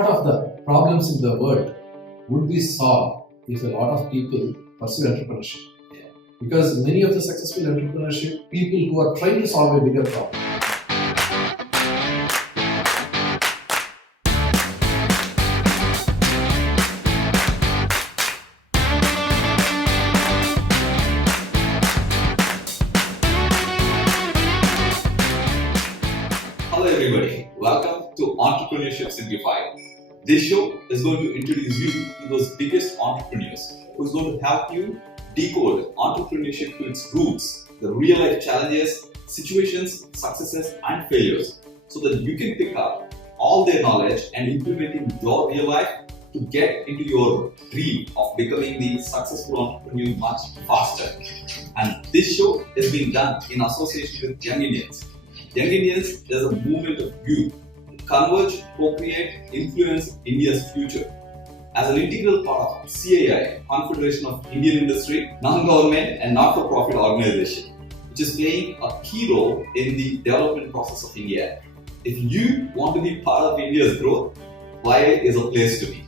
lot of the problems in the world would be solved if a lot of people pursue entrepreneurship. Because many of the successful entrepreneurship people who are trying to solve a bigger problem. Hello everybody, welcome to Entrepreneurship Simplified. This show is going to introduce you to those biggest entrepreneurs who's going to help you decode entrepreneurship to its roots, the real life challenges, situations, successes and failures so that you can pick up all their knowledge and implement in your real life to get into your dream of becoming the successful entrepreneur much faster. And this show is being done in association with Young Indians. Young Indians is a movement of youth to converge, co-create, influence India's future. As an integral part of CII, Confederation of Indian Industry, non-government and not-for-profit organization, which is playing a key role in the development process of India. If you want to be part of India's growth, YI is a place to be.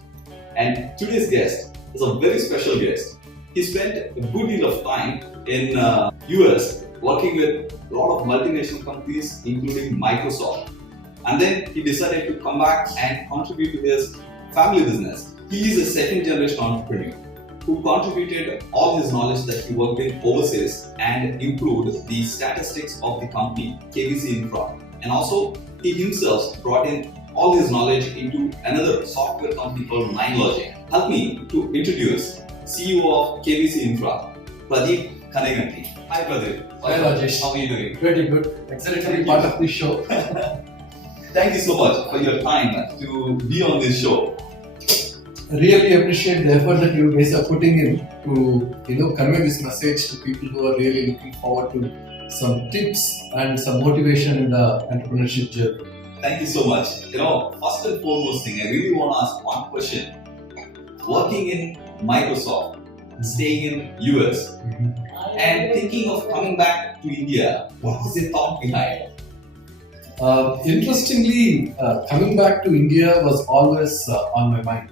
And today's guest is a very special guest. He spent a good deal of time in US working with a lot of multinational companies, including Microsoft. And then he decided to come back and contribute to his family business. He is a second generation entrepreneur who contributed all his knowledge that he worked in overseas and improved the statistics of the company, KBC Infra. And also, he himself brought in all his knowledge into another software company called MindLogic. Help me to introduce CEO of KBC Infra, Pradeep Kaneganti. Hi Pradeep. Hi Rajesh. How are you doing? Pretty good. Excited to be part of this show. Thank you so much for your time to be on this show. Really appreciate the effort that you guys are putting in to convey this message to people who are really looking forward to some tips and some motivation in the entrepreneurship journey. Thank you so much. First and foremost thing, I really want to ask one question. Working in Microsoft, staying in US, and thinking of coming back to India, what was the thought behind? Interestingly, coming back to India was always on my mind.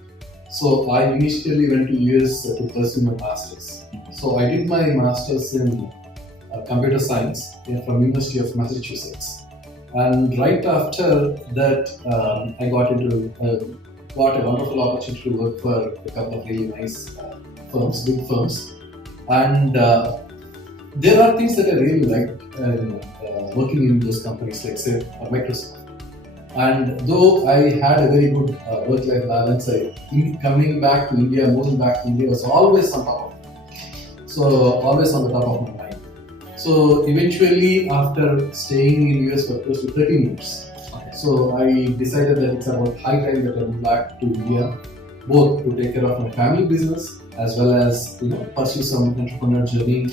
So I initially went to US to pursue my masters. So I did my masters in computer science from University of Massachusetts. And right after that, I got a wonderful opportunity to work for a couple of really nice firms, big firms. And there are things that I really liked working in those companies, like say Microsoft. And though I had a very good work-life balance, coming back to India, moving back to India was always on top of me. So always on the top of my mind. So eventually, after staying in US for close to 13 years, so I decided that it's about high time that I move back to India, both to take care of my family business as well as pursue some entrepreneur journey,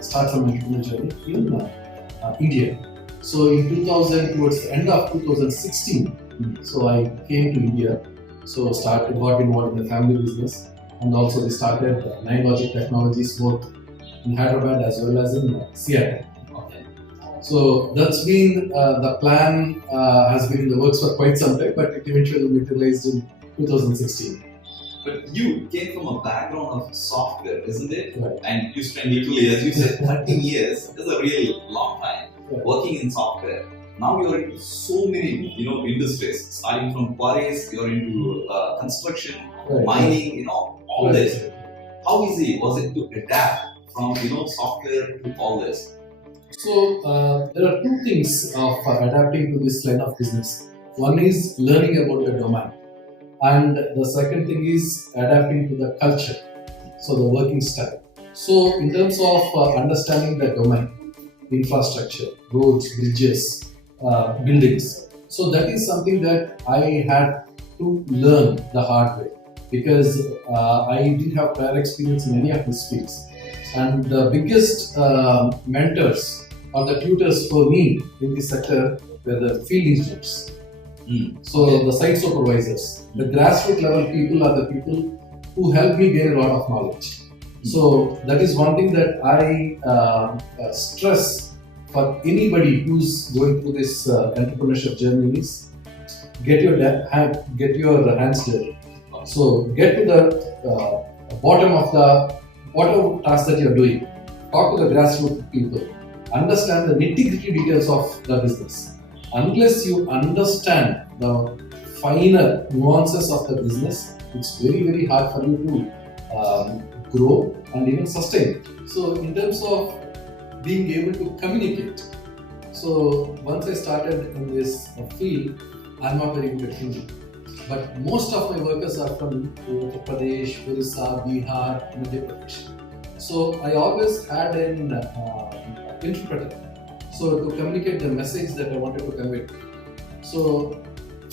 start some entrepreneur journey in India. So in 2000, towards the end of 2016, so I came to India. So got involved in the family business, and also we started MindLogic Technologies both in Hyderabad as well as in Seattle. Okay. So that's been the plan has been in the works for quite some time, but it eventually materialized in 2016. But you came from a background of software, isn't it? Right. And you spent literally, as you said, 13 years. That's a really long time working in software. Now you're into so many, industries. Starting from quarries, you're into construction, mining, all this. How easy was it to adapt from, software to all this? So there are two things of adapting to this line of business. One is learning about the domain, and the second thing is adapting to the culture, so the working style. So in terms of understanding the domain, infrastructure, roads, bridges, buildings. So that is something that I had to learn the hard way, because I didn't have prior experience in any of these fields. And the biggest mentors or the tutors for me in this sector were the field engineers. So the site supervisors, the grassroots level people are the people who help me gain a lot of knowledge. So that is one thing that I stress for anybody who's going through this entrepreneurship journey is get your hands dirty. So get to the bottom of the whatever task that you're doing. Talk to the grassroots people. Understand the nitty-gritty details of the business. Unless you understand the finer nuances of the business, it's very, very hard for you to grow and even sustain. So in terms of being able to communicate, so once I started in this field, I'm not very good at Hindi. But most of my workers are from Uttar Pradesh, Orissa, Bihar, Madhya Pradesh. So I always had an interpreter, so to communicate the message that I wanted to convey. So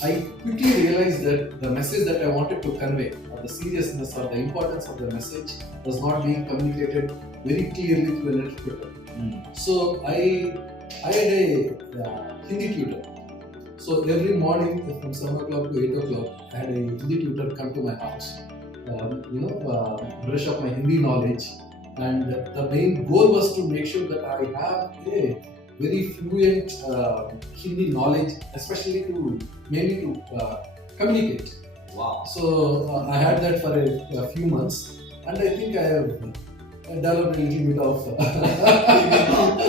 I quickly realized that the message that I wanted to convey, or the seriousness or the importance of the message, was not being communicated very clearly through an interpreter. So I had a Hindi tutor. So every morning from 7 o'clock to 8 o'clock, I had a Hindi tutor come to my house, brush up my Hindi knowledge. And the main goal was to make sure that I have a very fluent Hindi knowledge, especially mainly to communicate. Wow. So I had that for a few months, and I think I have developed a little bit of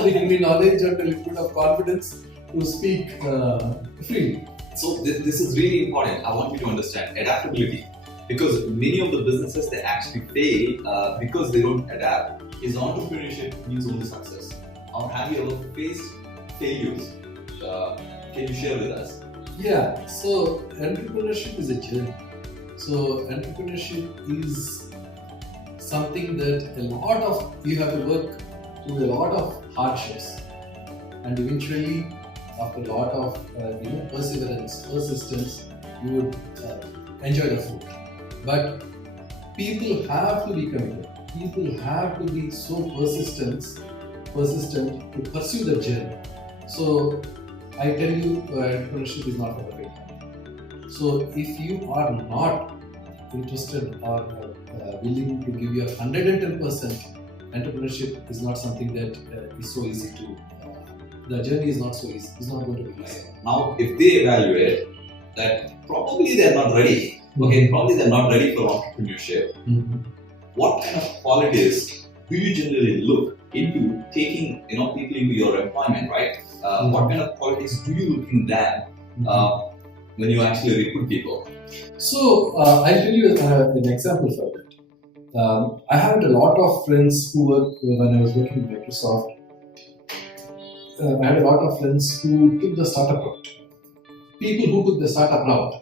the Hindi knowledge and a little bit of confidence to speak freely. So this is really important. I want you to understand adaptability, because many of the businesses, they actually fail because they don't adapt. Is entrepreneurship means only success, or have you ever faced failures? Can you share with us? Yeah, so entrepreneurship is a journey. So entrepreneurship is something that you have to work through a lot of hardships, and eventually, after a lot of perseverance, persistence, you would enjoy the fruit. But people have to be committed. People have to be so persistent to pursue the journey. So I tell you, entrepreneurship is not for the faint. So if you are not interested or willing to give your 110%, entrepreneurship is not something that is so easy to. The journey is not so easy. It's not going to be easy. Now, if they evaluate that probably they're not ready, probably they're not ready for entrepreneurship. What kind of qualities do you generally look into taking people into your employment, right? What kind of qualities do you look in them when you actually recruit people? So I'll tell you an example for that. I had a lot of friends who worked when I was working in Microsoft. I had a lot of friends who took the startup route. People who took the startup route,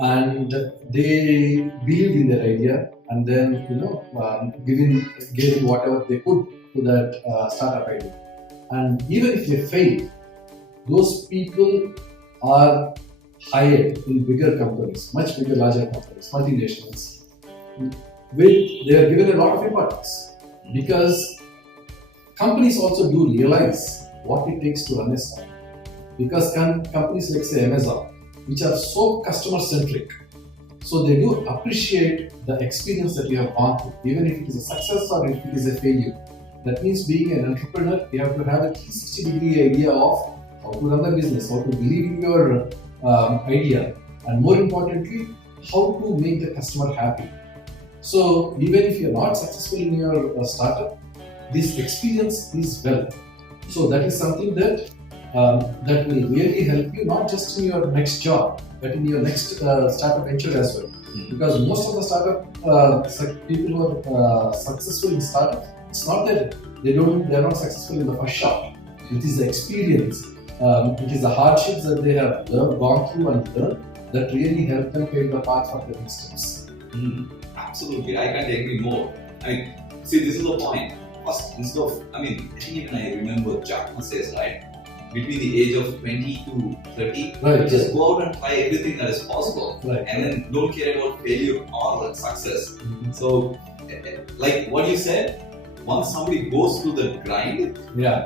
and they believed in their idea, and then giving whatever they could to that startup idea. And even if they fail, those people are hired in bigger companies, much bigger, larger companies, multinationals. They are given a lot of importance, because companies also do realize what it takes to run a startup. Because companies like say Amazon, which are so customer centric, so they do appreciate the experience that you have gone through, even if it is a success or if it is a failure. That means being an entrepreneur, you have to have a 360-degree idea of how to run the business, how to believe in your idea, and more importantly, how to make the customer happy. So even if you're not successful in your startup, this experience is wealth. So that is something that that will really help you, not just in your next job, but in your next startup venture as well. Because most of the startup people who are successful in startup, it's not that they are not successful in the first shot. It is the experience, it is the hardships that they have gone through and learned that really help them pave the path for the next steps. Absolutely, I can't agree more. See, this is the point. First, instead of, even I remember Jack Ma says, right, between the age of 20 to 30, just go out and try everything that is possible, and then don't care about failure or success. So, like what you said, once somebody goes through the grind,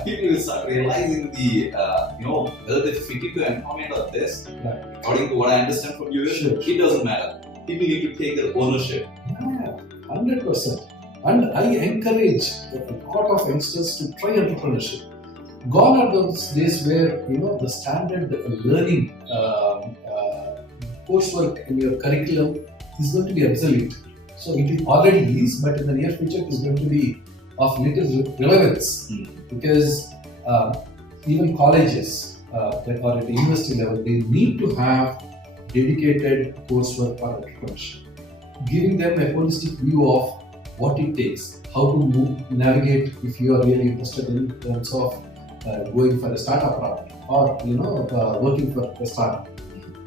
people will start realizing whether they fit into employment or this. According to what I understand from you, it doesn't matter. People need to take their ownership. 100%. And I encourage a lot of youngsters to try entrepreneurship. Gone are those days where the standard learning coursework in your curriculum is going to be obsolete. So it already is, but in the near future it is going to be of little relevance because even colleges that are at the university level, they need to have dedicated coursework on entrepreneurship, giving them a holistic view of what it takes, how to navigate if you are really interested in terms of going for a startup route or working for a startup.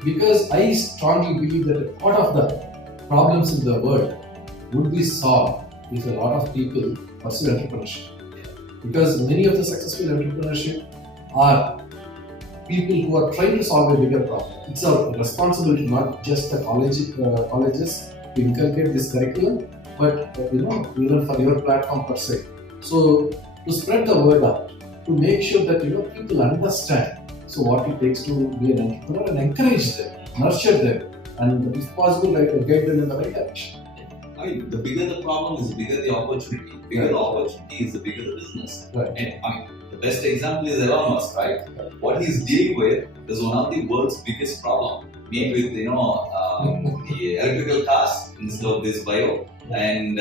Because I strongly believe that a lot of the problems in the world would be solved if a lot of people pursue entrepreneurship. Because many of the successful entrepreneurship are people who are trying to solve a bigger problem. It's a responsibility not just the colleges to inculcate this curriculum, but even for your platform per se. So to spread the word out, to make sure that people understand what it takes to be an entrepreneur and encourage them, nurture them, and if possible, guide them in the right direction. I mean, the bigger the problem is, the bigger the opportunity. The bigger the opportunity is, the bigger the business. Right. And I mean, the best example is Elon Musk, right? What he's dealing with is one of the world's biggest problem. Made with the electrical cars instead of this bio, and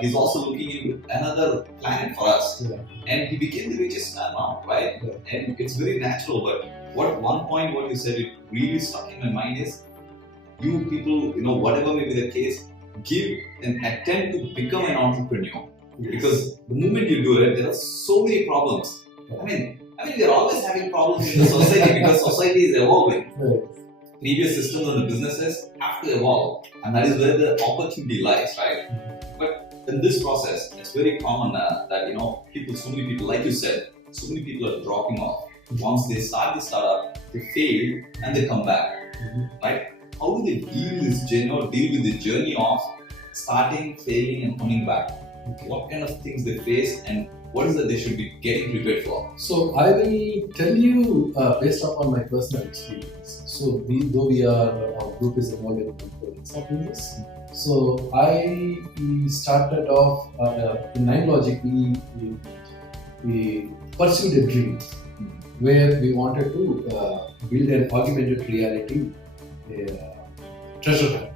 he's also looking into another planet for us. Yeah. And he became the richest man now, right? Yeah. And it's very natural. But what you said, it really stuck in my mind is, you people, whatever may be the case, give an attempt to become an entrepreneur. Yes. Because the moment you do it, there are so many problems. Yeah. I mean, they're always having problems in the society because society is evolving. Right. Previous systems and the businesses have to evolve, and that is where the opportunity lies, right? But in this process, it's very common that so many people, like you said, so many people are dropping off. Once they start the startup, they fail and they come back, right? How do they deal with this deal with the journey of starting, failing, and coming back? What kind of things they face, and what is that they should be getting prepared for? So I will tell you based upon my personal experience. So our group is involved in business. So I started off in NineLogic. We pursued a dream where we wanted to build an augmented reality treasure hunt.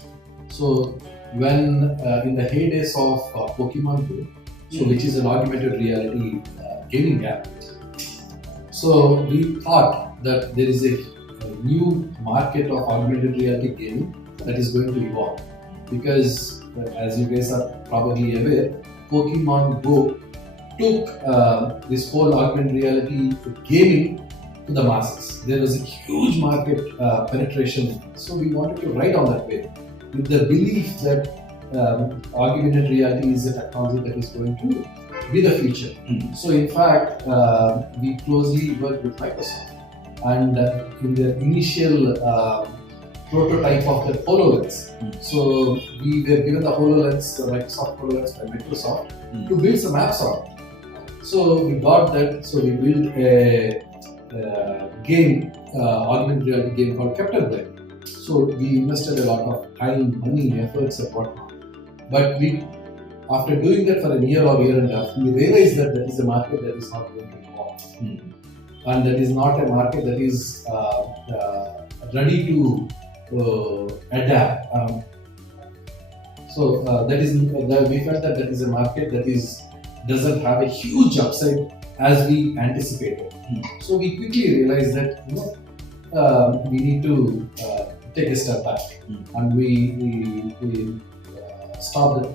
So when in the heydays of Pokemon Go, which is an augmented reality gaming app. So we thought that there is a new market of augmented reality gaming that is going to evolve. Because as you guys are probably aware, Pokemon Go took this whole augmented reality gaming to the masses. There was a huge market penetration. So we wanted to ride on that wave with the belief that augmented reality is a technology that is going to be the future. So in fact, we closely worked with Microsoft, and in the initial prototype of the HoloLens. So we were given the HoloLens, the Microsoft HoloLens by Microsoft, to build some apps on it. So we got that. So we built a game, augmented reality game called Captain Blade. So we invested a lot of time, money, efforts, and whatnot. But after doing that for a year or year and a half, we realized that is a market that is not going to evolve. And that is not a market that is ready to adapt. We felt that is a market that doesn't have a huge upside as we anticipated. So we quickly realized that we need to take a step back, and we stopped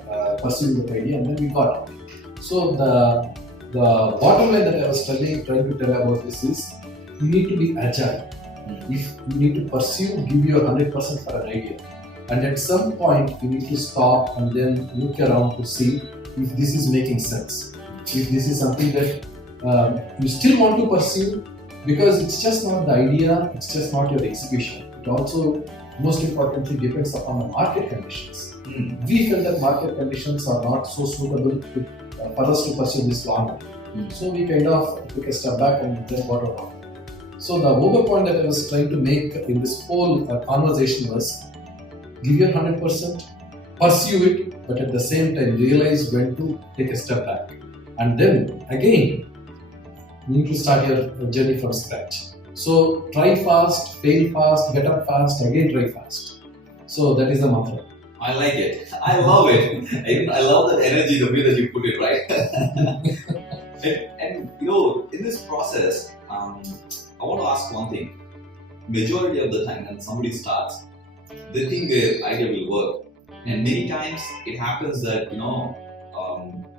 pursuing that idea, and then we got it. So the bottom line that I was trying to tell about this is, you need to be agile. If you need to pursue, give your 100% for an idea, and at some point you need to stop and then look around to see if this is making sense, if this is something that you still want to pursue, because it's just not the idea, it's just not your execution. It also, most importantly, depends upon the market conditions. We felt that market conditions are not so suitable for us to pursue this longer. So we kind of took a step back and then got around. So the over point that I was trying to make in this whole conversation was, give your 100%, pursue it, but at the same time realize when to take a step back. And then again, you need to start your journey from scratch. So try fast, fail fast, get up fast, again try fast. So that is the mantra. I like it. I love it. I love that energy, the way that you put it, right? and in this process, I want to ask one thing. Majority of the time when somebody starts, they think their idea will work. And many times it happens that,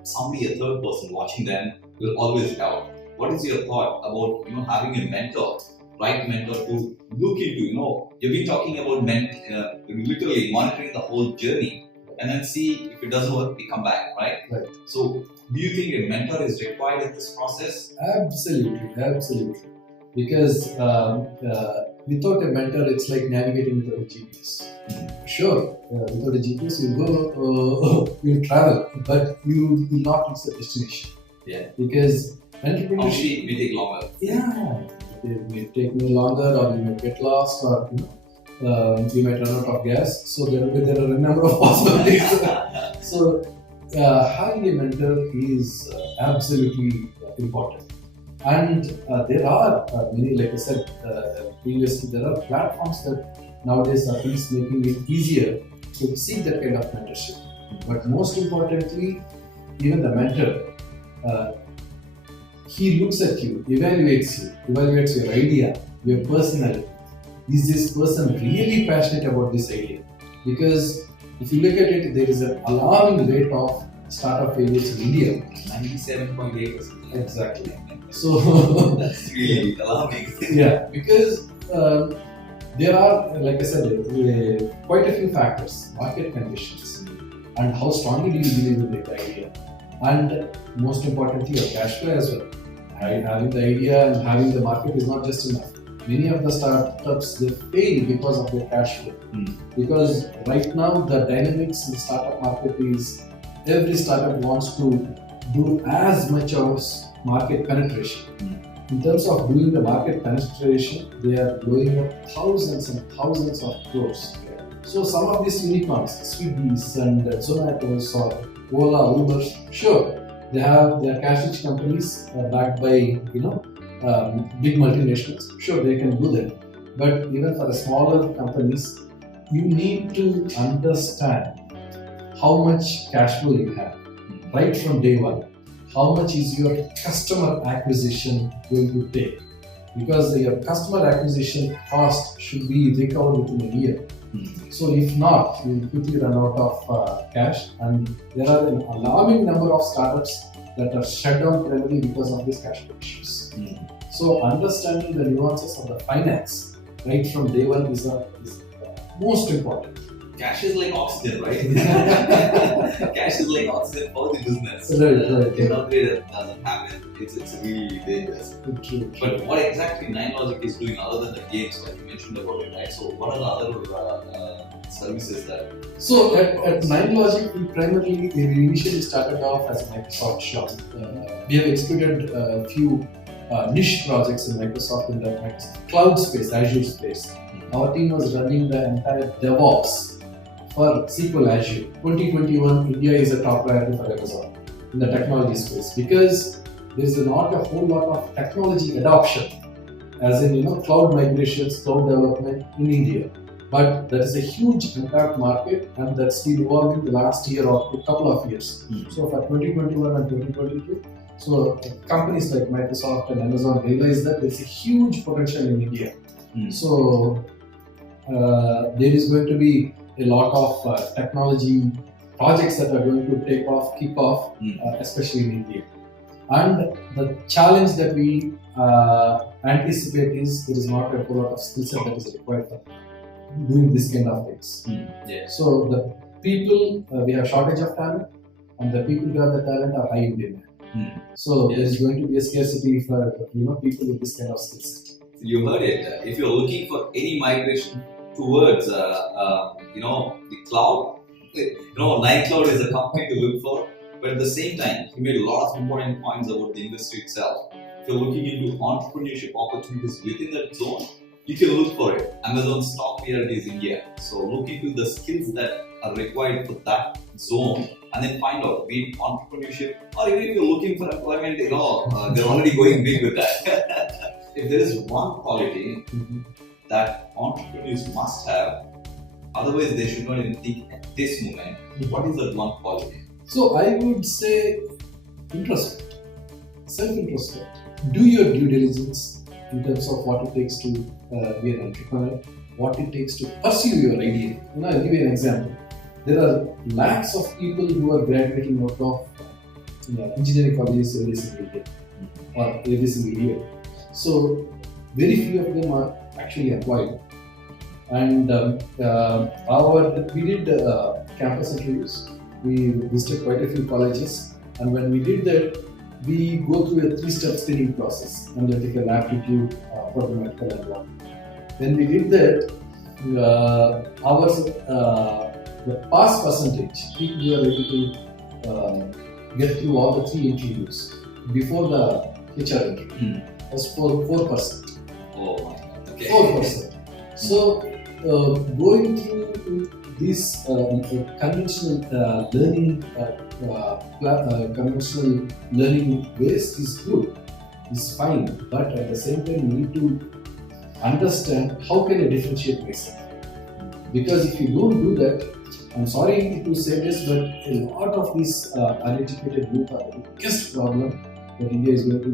somebody, a third person watching them will always doubt. What is your thought about, having a mentor, right mentor to look into, you've been talking about literally monitoring the whole journey and then see if it doesn't work, we come back, right? Right. So do you think a mentor is required in this process? Absolutely. Because without a mentor, it's like navigating without a GPS. Sure, without a GPS, you'll travel, but you will not reach the destination. Yeah. Because entrepreneurship Obviously, it may take longer. Yeah, it may take me longer, or you may get lost, or you might run out of gas. So there are a number of possibilities. So having a mentor is absolutely important. And there are many, like I said previously, there are platforms that nowadays are at least making it easier to seek that kind of mentorship. But most importantly, even the mentor, he looks at you, evaluates your idea, your personality. Is this person really passionate about this idea? Because if you look at it, there is an alarming rate of startup failures in India. 97.8%. Exactly. So that's really alarming. Yeah, because there are, like I said, quite a few factors: market conditions, and how strongly do you believe in that idea, and most importantly, your cash flow as well. Having the idea and having the market is not just enough. Many of the startups, they fail because of their cash flow. Because right now the dynamics in the startup market is every startup wants to do as much as market penetration. In terms of doing the market penetration, they are blowing up thousands and thousands of crores. So some of these unicorns, Swiggy's and Zomato's or Ola, Uber, sure, they are cash-rich companies backed by big multinationals. Sure, they can do that. But even for the smaller companies, you need to understand how much cash flow you have right from day one. How much is your customer acquisition going to take? Because your customer acquisition cost should be recovered within a year. So if not, you will quickly run out of cash, and there are an alarming number of startups that are shut down primarily because of these cash flow issues. So understanding the nuances of the finance right from day one is most important. Cash is like oxygen, right? Cash is like oxygen for the business. Right. Without it doesn't have it. It's really dangerous. True. But what exactly 9Logic is doing other than the games, like you mentioned about it, right? So what are the other services that? So at 9Logic, we initially started off as a Microsoft shop. We have executed a few niche projects in Microsoft in the Microsoft cloud space, Azure space. Our team was running the entire DevOps for SQL Azure. 2021, India is a top priority for Amazon in the technology space because there is not a whole lot of technology adoption, as in cloud migrations, cloud development in India. But that is a huge impact market, and that's been evolving the last year or a couple of years. So for 2021 and 2022, so companies like Microsoft and Amazon realize that there's a huge potential in India. So there is going to be a lot of technology projects that are going to kick off, especially in India. And the challenge that we anticipate is there is not a whole lot of skill set that is required for doing this kind of things. So the people, we have shortage of talent, and the people who have the talent are high in demand. So there is going to be a scarcity for people with this kind of skill set. You heard it. If you're looking for any migration towards the cloud, 9Cloud is a company to look for. But at the same time, he made a lot of important points about the industry itself. If you're looking into entrepreneurship opportunities within that zone, you can look for it. Amazon's top priority is India. So look into the skills that are required for that zone and then find out, be it entrepreneurship or even if you're looking for employment, they're already going big with that. if there is one quality Mhm. that entrepreneurs must have, otherwise they should not even think at this moment, what is that one quality? So I would say introspect, self-introspect. Do your due diligence in terms of what it takes to be an entrepreneur, what it takes to pursue your idea. I'll give you an example. There are lakhs of people who are graduating out of engineering colleges every single day or every single year. So very few of them are actually employed. And we did campus interviews. We visited quite a few colleges, and when we did that, we go through a 3-step screening process: analytical, aptitude, programmatical, and one. When we did that, the pass percentage, people who are able to get through all the 3 interviews before the HR interview was 4%. Oh my God. Okay. 4%. So, going through this conventional learning ways is good, is fine, but at the same time, you need to understand how can I differentiate myself. Because if you don't do that, I'm sorry to say this, but a lot of these uneducated youth are the biggest problem that India is going to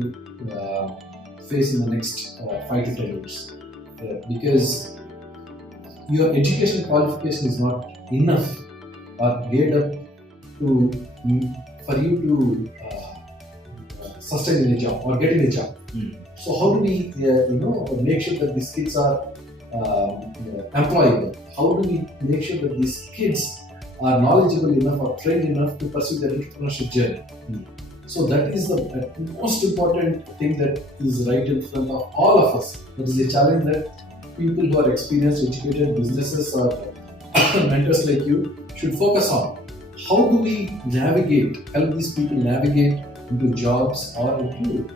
face in the next 5 to 10 years. Because your education qualification is not enough or geared up for you to sustain in a job or get in a job. So how do we make sure that these kids are employable? How do we make sure that these kids are knowledgeable enough or trained enough to pursue their entrepreneurship journey? So that is the most important thing that is right in front of all of us. That is a challenge that people who are experienced, educated, businesses or mentors like you should focus on. How do we help these people navigate into jobs or into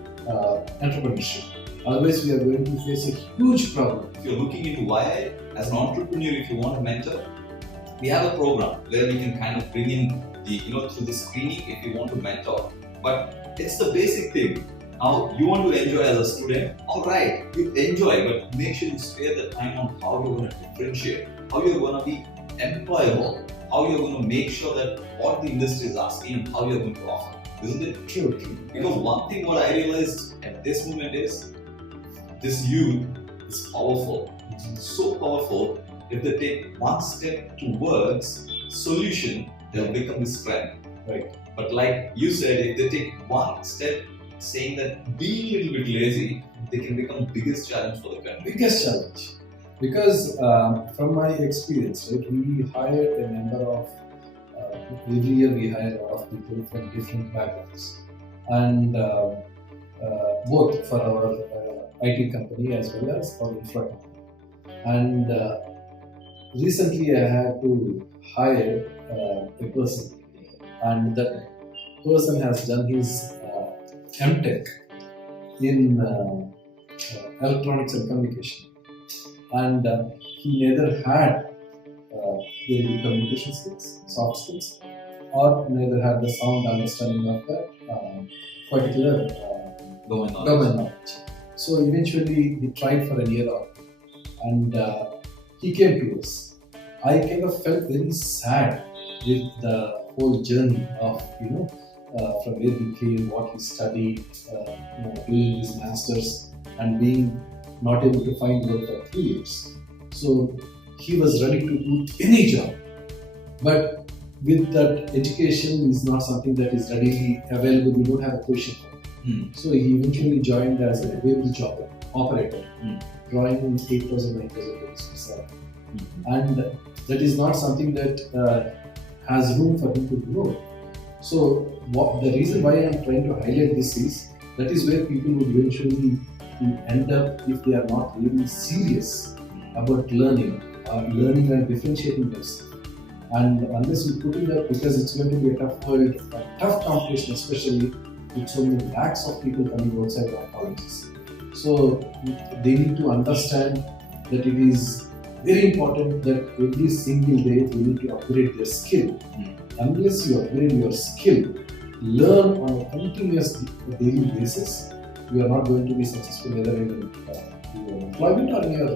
entrepreneurship? Otherwise, we are going to face a huge problem. If you're looking into YI, as an entrepreneur, if you want a mentor, we have a program where we can kind of bring in through the screening if you want to mentor. But it's the basic thing. Now, you want to enjoy as a student, alright, you enjoy, but make sure you spare the time on how you're going to differentiate, how you're going to be employable, how you're going to make sure that what the industry is asking and how you're going to offer. Isn't it? True. Because one thing what I realized at this moment is, this youth is powerful. So powerful, if they take one step towards solution, they'll become the strength. Right. But like you said, if they take one step saying that being a little bit lazy, they can become biggest challenge for the country. Biggest challenge. Because from my experience, right, we hire a number of, every year we hire a lot of people from different backgrounds. And both for our IT company as well as for infra company. And recently I had to hire a person, and that person has done his MTech in electronics and communication, and he neither had very good communication skills, soft skills, or neither had the sound understanding of that particular Domain knowledge. So eventually he tried for a year out, and he came to us. I kind of felt very sad with the whole journey of from where he came, what he studied, doing his masters, and being not able to find work for 2 years. So he was ready to do any job, but with that education is not something that is readily available. We don't have a position for it. So he eventually joined as a web job operator, drawing 8,000, 9,000 rupees per salary. And that is not something that has room for him to grow. So the reason why I am trying to highlight this is, that is where people would eventually end up if they are not really serious about learning and differentiating themselves. And unless you put in that, because it's going to be a tough world, a tough competition, especially with so many lakhs of people coming outside our colleges. So they need to understand that it is very important that every single day they need to upgrade their skill. Unless you upgrade your skill, learn on a continuous daily basis, you are not going to be successful either in your employment or in your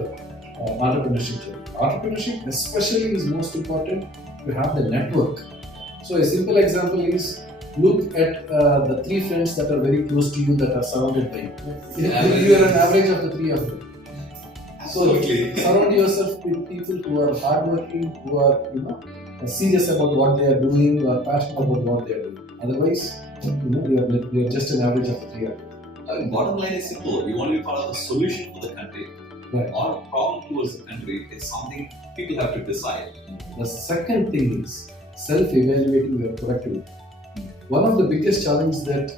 entrepreneurship journey. Entrepreneurship especially is most important to have the network. So a simple example is look at the three friends that are very close to you that are surrounded by you. You are an average of the three of them. So Absolutely. surround yourself with people who are hardworking, who are serious about what they are doing, who are passionate about what they are doing. Otherwise, you are just an average of the three of them. Bottom line is simple. You want to be part of the solution for the country Right. or problem towards the country. It's something people have to decide. The second thing is self-evaluating your productivity. One of the biggest challenges that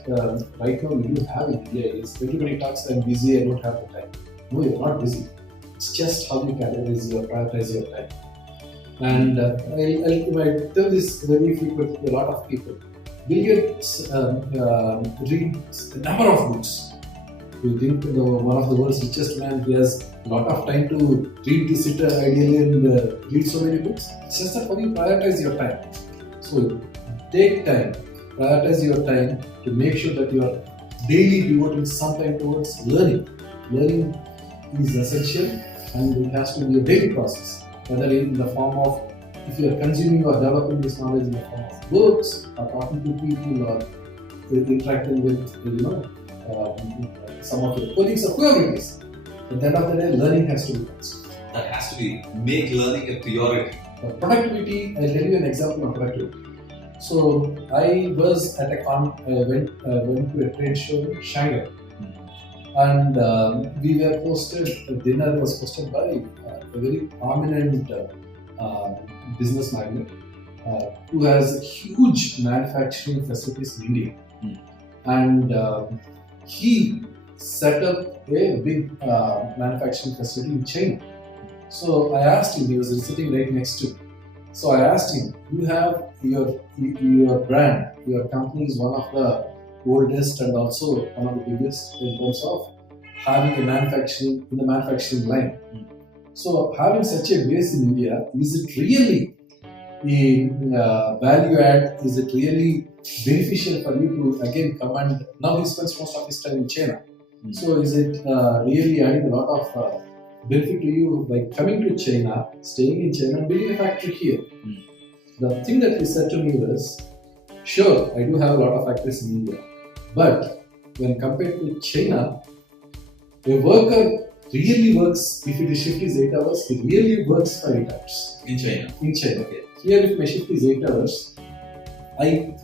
right now we do have in India is everybody talks, I'm busy, I don't have the time. No, you're not busy. It's just how you prioritize your time. And I tell this very frequently to a lot of people. Bill Gates reads a number of books. You think one of the world's richest man, he has a lot of time to sit ideally and read so many books. It's just that how you prioritize your time. So take time, prioritize your time to make sure that you are daily devoting some time towards learning. Learning is essential and it has to be a daily process, whether in the form of if you are consuming or developing this knowledge in the form of books or talking to people or interacting with some of your colleagues or whoever it is. At the end of the day, learning has to be constant. That has to be make learning a priority. Productivity, I'll tell you an example of productivity. So I was at went to a trade show in Shanghai, and we were a dinner was hosted by a very prominent business magnate who has huge manufacturing facilities in India, and he set up a big manufacturing facility in China. So I asked him, he was sitting right next to me. So I asked him, you have your brand, your company is one of the oldest and also one of the biggest in terms of having a manufacturing line. So having such a base in India, is it really a value add? Is it really beneficial for you to again come and now he spends most of his time in China? So is it really adding a lot of benefit to you by coming to China, staying in China and building a factory here? The thing that he said to me was, sure, I do have a lot of factories in India, but when compared to China, a worker really works, if the shift is 8 hours, he really works for 8 hours. In China. In China. Okay. Here if my shift is 8 hours, I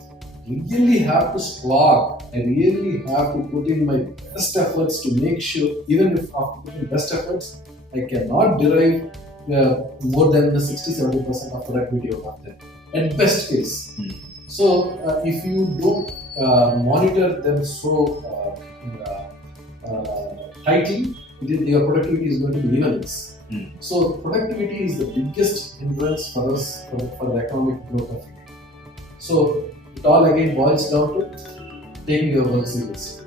really have to slog. I really have to put in my best efforts to make sure, even if after putting best efforts, I cannot derive more than the 60-70% of productivity out of them. At best case. So if you don't monitor them so tightly, your productivity is going to be even less. So productivity is the biggest hindrance for us for the economic growth of India. So it all again boils down to taking your work seriously,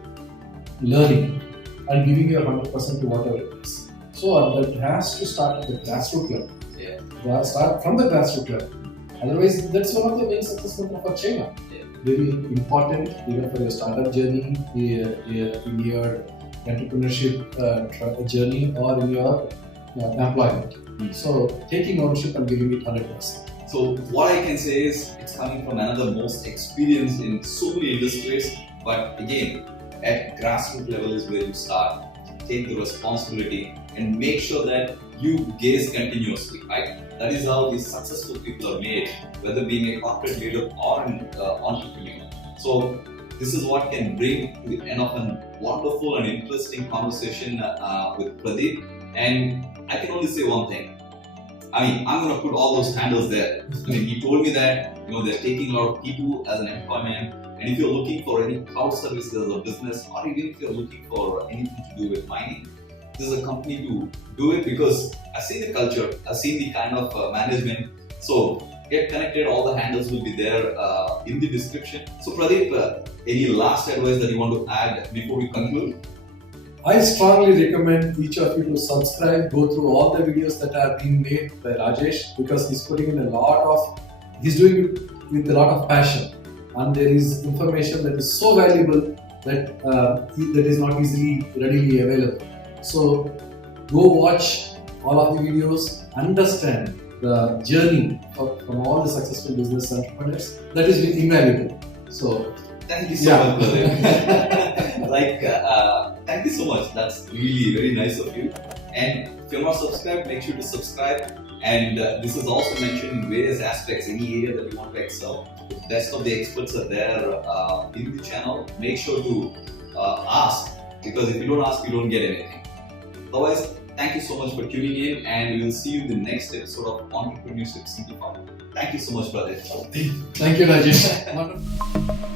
learning, and giving your 100% to whatever it is. So that has to start at the grassroots level. Yeah. Start from the grassroots level. Otherwise, that's one of the main success factors for China. Yeah. Very important even for your startup journey, in your entrepreneurship journey, or in your employment. So taking ownership and giving it 100%. So what I can say is it's coming from another most experienced in so many industries, but again, at grassroots level is where you start. Take the responsibility and make sure that you gaze continuously, right? That is how these successful people are made, whether being a corporate leader or an entrepreneur. So this is what can bring to the end of a wonderful and interesting conversation with Pradeep. And I can only say one thing. I mean, I'm going to put all those handles there. I mean, he told me that they're taking a lot of people as an employment. And if you're looking for any cloud services as a business, or even if you're looking for anything to do with mining, this is a company to do it, because I've seen the culture, I've seen the kind of management. So get connected, all the handles will be there in the description. So Pradeep, any last advice that you want to add before we conclude? I strongly recommend each of you to subscribe, go through all the videos that are being made by Rajesh, because he's putting in he's doing it with a lot of passion, and there is information that is so valuable that is not easily readily available. So go watch all of the videos, understand the journey from all the successful business entrepreneurs. That is invaluable. So thank you so much, brother. Thank you so much. That's really very nice of you. And if you're not subscribed, make sure to subscribe. And this is also mentioned in various aspects, any area that you want to excel. The best of the experts are there in the channel. Make sure to ask, because if you don't ask, you don't get anything. Otherwise, thank you so much for tuning in, and we will see you in the next episode of Entrepreneurship Simplified. Thank you so much, brother. Thank you, Rajesh. Wonderful.